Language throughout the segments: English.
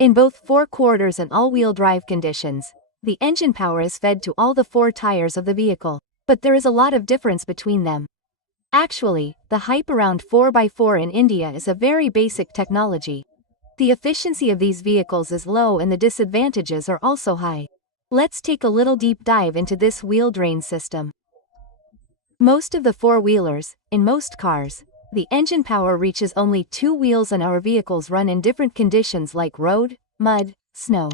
In both four-quarters and all-wheel drive conditions, the engine power is fed to all the four tires of the vehicle, but there is a lot of difference between them. Actually, the hype around 4x4 in India is a very basic technology. The efficiency of these vehicles is low and the disadvantages are also high. Let's take a little deep dive into this wheel drain system. Most of the four-wheelers, in most cars, the engine power reaches only two wheels and our vehicles run in different conditions like road, mud, snow.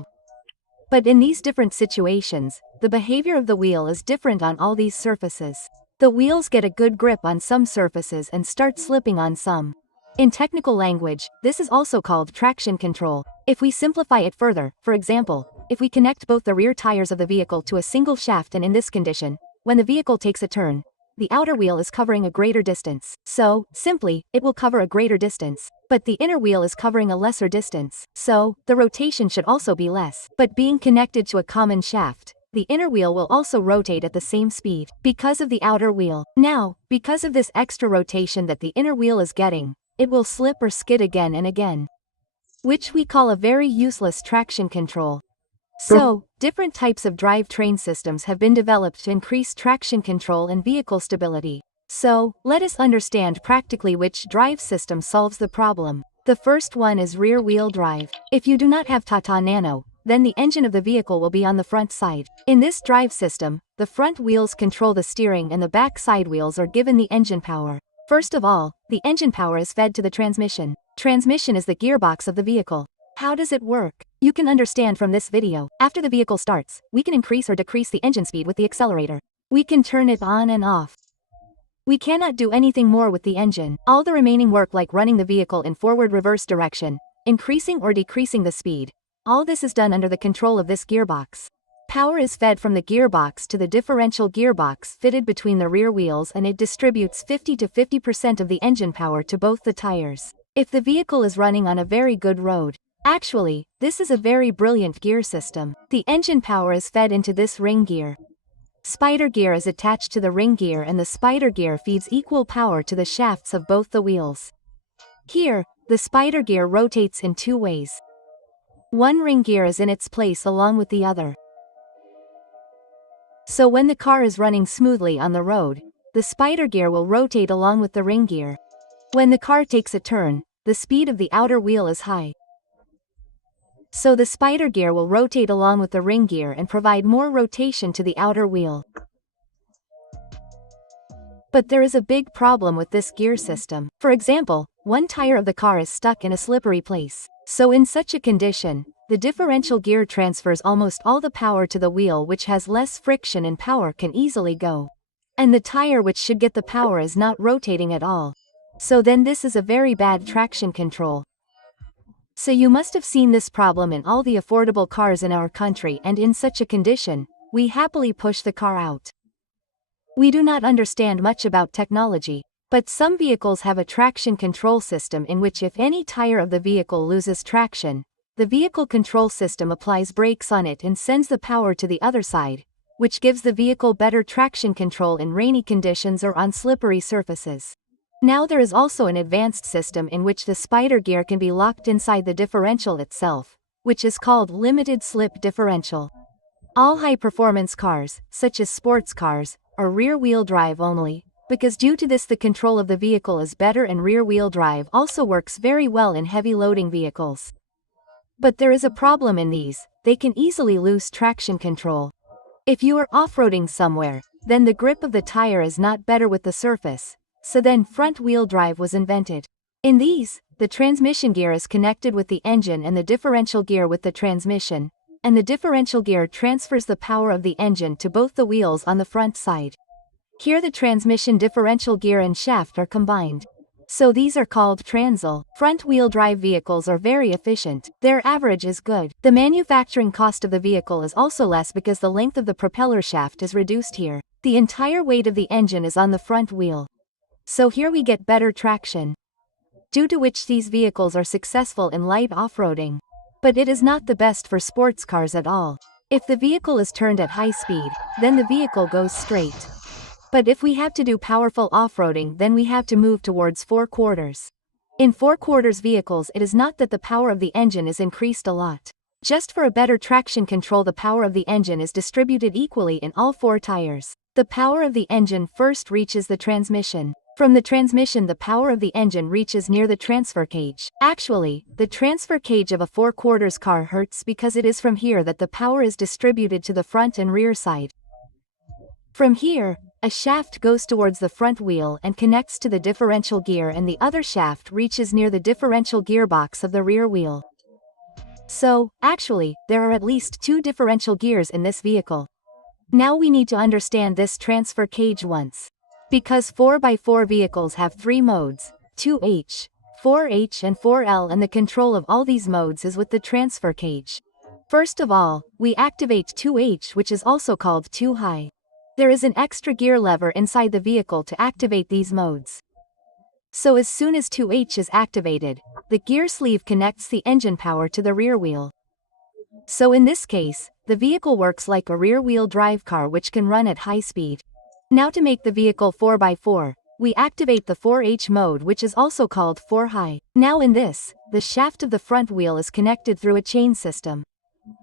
But in these different situations, the behavior of the wheel is different on all these surfaces. The wheels get a good grip on some surfaces and start slipping on some. In technical language, this is also called traction control. If we simplify it further, for example, if we connect both the rear tires of the vehicle to a single shaft and in this condition, when the vehicle takes a turn, the outer wheel is covering a greater distance. So, simply, it will cover a greater distance. But the inner wheel is covering a lesser distance. So, the rotation should also be less. But being connected to a common shaft, the inner wheel will also rotate at the same speed because of the outer wheel. Now, because of this extra rotation that the inner wheel is getting, it will slip or skid again and again, which we call a very useless traction control. So, different types of drivetrain systems have been developed to increase traction control and vehicle stability. So, let us understand practically which drive system solves the problem. The first one is rear-wheel drive. If you do not have Tata Nano, then the engine of the vehicle will be on the front side. In this drive system, the front wheels control the steering and the back side wheels are given the engine power. First of all, the engine power is fed to the transmission. Transmission is the gearbox of the vehicle. How does it work? You can understand from this video. After the vehicle starts, we can increase or decrease the engine speed with the accelerator. We can turn it on and off. We cannot do anything more with the engine. All the remaining work like running the vehicle in forward-reverse direction, increasing or decreasing the speed, all this is done under the control of this gearbox. Power is fed from the gearbox to the differential gearbox fitted between the rear wheels and it distributes 50 to 50% of the engine power to both the tires. If the vehicle is running on a very good road, actually, this is a very brilliant gear system. The engine power is fed into this ring gear. Spider gear is attached to the ring gear and the spider gear feeds equal power to the shafts of both the wheels. Here, the spider gear rotates in two ways. One ring gear is in its place along with the other. So when the car is running smoothly on the road, the spider gear will rotate along with the ring gear. When the car takes a turn, the speed of the outer wheel is high. So the spider gear will rotate along with the ring gear and provide more rotation to the outer wheel. But there is a big problem with this gear system. For example, one tire of the car is stuck in a slippery place. So in such a condition, the differential gear transfers almost all the power to the wheel which has less friction and power can easily go. And the tire which should get the power is not rotating at all. So then this is a very bad traction control. So you must have seen this problem in all the affordable cars in our country and in such a condition, we happily push the car out. We do not understand much about technology, but some vehicles have a traction control system in which if any tire of the vehicle loses traction, the vehicle control system applies brakes on it and sends the power to the other side, which gives the vehicle better traction control in rainy conditions or on slippery surfaces. Now there is also an advanced system in which the spider gear can be locked inside the differential itself, which is called limited slip differential. All high-performance cars, such as sports cars, are rear-wheel drive only, because due to this the control of the vehicle is better and rear-wheel drive also works very well in heavy-loading vehicles. But there is a problem in these, they can easily lose traction control. If you are off-roading somewhere, then the grip of the tire is not better with the surface. So then front-wheel drive was invented. In these, the transmission gear is connected with the engine and the differential gear with the transmission, and the differential gear transfers the power of the engine to both the wheels on the front side. Here the transmission differential gear and shaft are combined. So these are called transil. Front-wheel drive vehicles are very efficient, their average is good. The manufacturing cost of the vehicle is also less because the length of the propeller shaft is reduced here. The entire weight of the engine is on the front wheel. So here we get better traction, due to which these vehicles are successful in light off-roading. But it is not the best for sports cars at all. If the vehicle is turned at high speed, then the vehicle goes straight. But if we have to do powerful off-roading then we have to move towards 4/4. In 4/4 vehicles it is not that the power of the engine is increased a lot. Just for a better traction control, the power of the engine is distributed equally in all 4 tires. The power of the engine first reaches the transmission. From the transmission the power of the engine reaches near the transfer cage. Actually, the transfer cage of a 4/4 car hurts because it is from here that the power is distributed to the front and rear side. From here, a shaft goes towards the front wheel and connects to the differential gear, and the other shaft reaches near the differential gearbox of the rear wheel. So, actually, there are at least 2 differential gears in this vehicle. Now we need to understand this transfer cage once. Because 4x4 vehicles have 3 modes, 2H, 4H and 4L, and the control of all these modes is with the transfer cage. First of all, we activate 2H, which is also called 2 high. There is an extra gear lever inside the vehicle to activate these modes. So as soon as 2H is activated, the gear sleeve connects the engine power to the rear wheel. So in this case, the vehicle works like a rear-wheel drive car which can run at high speed. Now to make the vehicle 4x4, we activate the 4H mode, which is also called 4 high. Now in this, the shaft of the front wheel is connected through a chain system.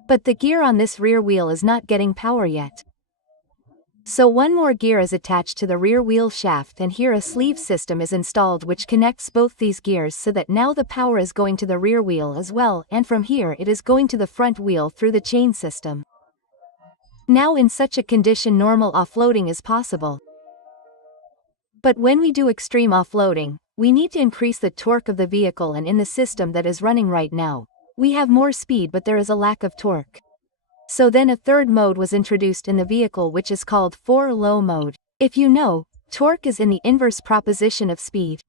But the gear on this rear wheel is not getting power yet. So one more gear is attached to the rear wheel shaft, and here a sleeve system is installed which connects both these gears so that now the power is going to the rear wheel as well, and from here it is going to the front wheel through the chain system. Now in such a condition normal offloading is possible. But when we do extreme offloading, we need to increase the torque of the vehicle, and in the system that is running right now, we have more speed but there is a lack of torque. So then a third mode was introduced in the vehicle which is called 4 low mode. If you know, torque is in the inverse proposition of speed.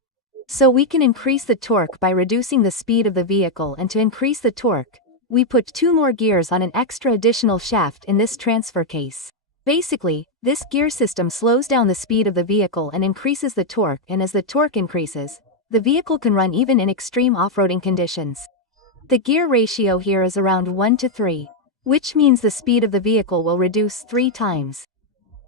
So we can increase the torque by reducing the speed of the vehicle, and to increase the torque, we put 2 more gears on an extra additional shaft in this transfer case. Basically, this gear system slows down the speed of the vehicle and increases the torque, and as the torque increases, the vehicle can run even in extreme off-roading conditions. The gear ratio here is around 1:3. Which means the speed of the vehicle will reduce 3 times.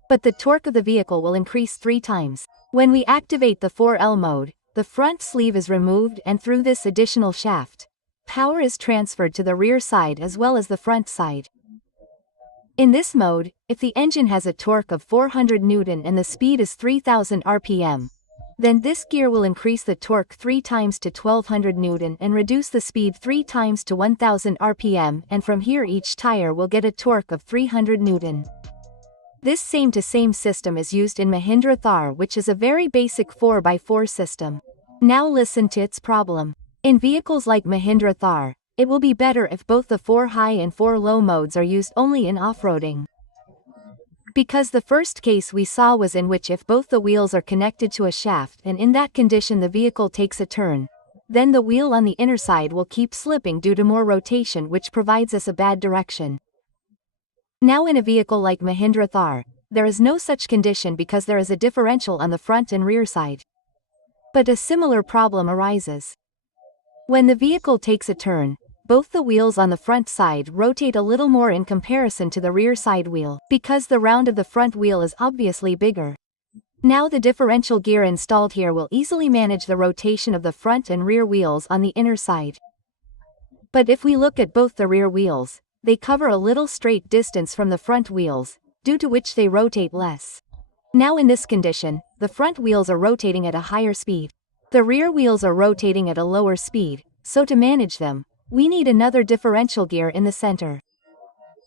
But the torque of the vehicle will increase 3 times. When we activate the 4L mode, the front sleeve is removed, and through this additional shaft, power is transferred to the rear side as well as the front side. In this mode, if the engine has a torque of 400 Newton and the speed is 3000 RPM, then this gear will increase the torque 3 times to 1200 Newton and reduce the speed 3 times to 1000 RPM, and from here each tire will get a torque of 300 Newton. This same-to-same system is used in Mahindra Thar, which is a very basic 4x4 system. Now listen to its problem. In vehicles like Mahindra Thar, it will be better if both the 4 high and 4 low modes are used only in off-roading. Because the first case we saw was in which if both the wheels are connected to a shaft, and in that condition the vehicle takes a turn, then the wheel on the inner side will keep slipping due to more rotation, which provides us a bad direction. Now in a vehicle like Mahindra Thar, there is no such condition because there is a differential on the front and rear side. But a similar problem arises. When the vehicle takes a turn, both the wheels on the front side rotate a little more in comparison to the rear side wheel, because the round of the front wheel is obviously bigger. Now the differential gear installed here will easily manage the rotation of the front and rear wheels on the inner side. But if we look at both the rear wheels, they cover a little straight distance from the front wheels, due to which they rotate less. Now in this condition, the front wheels are rotating at a higher speed. The rear wheels are rotating at a lower speed, so to manage them, we need another differential gear in the center.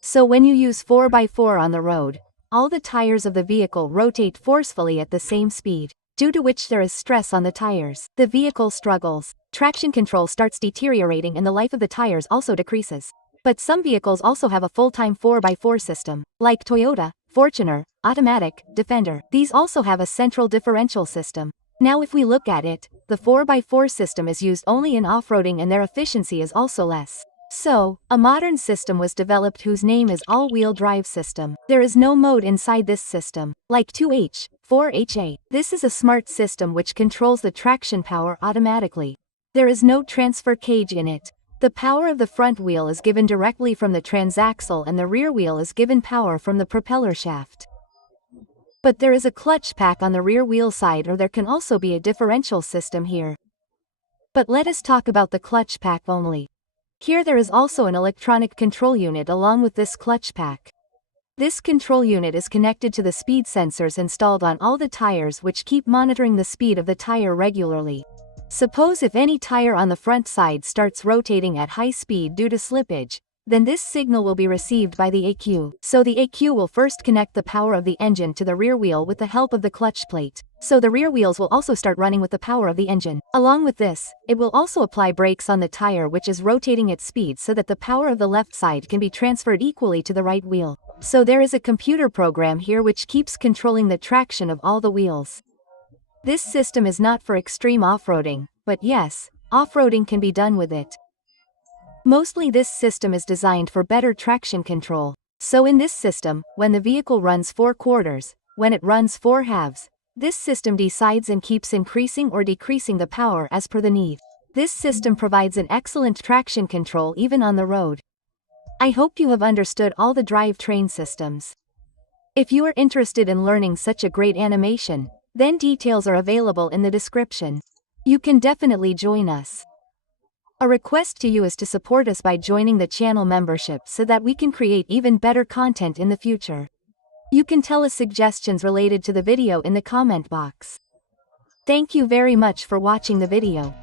So when you use 4x4 on the road, all the tires of the vehicle rotate forcefully at the same speed, due to which there is stress on the tires. The vehicle struggles, traction control starts deteriorating, and the life of the tires also decreases. But some vehicles also have a full-time 4x4 system, like Toyota, Fortuner, Automatic, Defender. These also have a central differential system. Now if we look at it, the 4x4 system is used only in off-roading and their efficiency is also less. So, a modern system was developed whose name is all-wheel drive system. There is no mode inside this system, like 2H, 4HA. This is a smart system which controls the traction power automatically. There is no transfer cage in it. The power of the front wheel is given directly from the transaxle and the rear wheel is given power from the propeller shaft. But there is a clutch pack on the rear wheel side, or there can also be a differential system here. But let us talk about the clutch pack only. Here there is also an electronic control unit along with this clutch pack. This control unit is connected to the speed sensors installed on all the tires, which keep monitoring the speed of the tire regularly. Suppose if any tire on the front side starts rotating at high speed due to slippage, then this signal will be received by the ECU. So the ECU will first connect the power of the engine to the rear wheel with the help of the clutch plate. So the rear wheels will also start running with the power of the engine. Along with this, it will also apply brakes on the tire which is rotating at speed so that the power of the left side can be transferred equally to the right wheel. So there is a computer program here which keeps controlling the traction of all the wheels. This system is not for extreme off-roading, but yes, off-roading can be done with it. Mostly this system is designed for better traction control. So in this system, when the vehicle runs 4/4, when it runs 4/2, this system decides and keeps increasing or decreasing the power as per the need. This system provides an excellent traction control even on the road. I hope you have understood all the drivetrain systems. If you are interested in learning such a great animation, then details are available in the description. You can definitely join us. A request to you is to support us by joining the channel membership so that we can create even better content in the future. You can tell us suggestions related to the video in the comment box. Thank you very much for watching the video.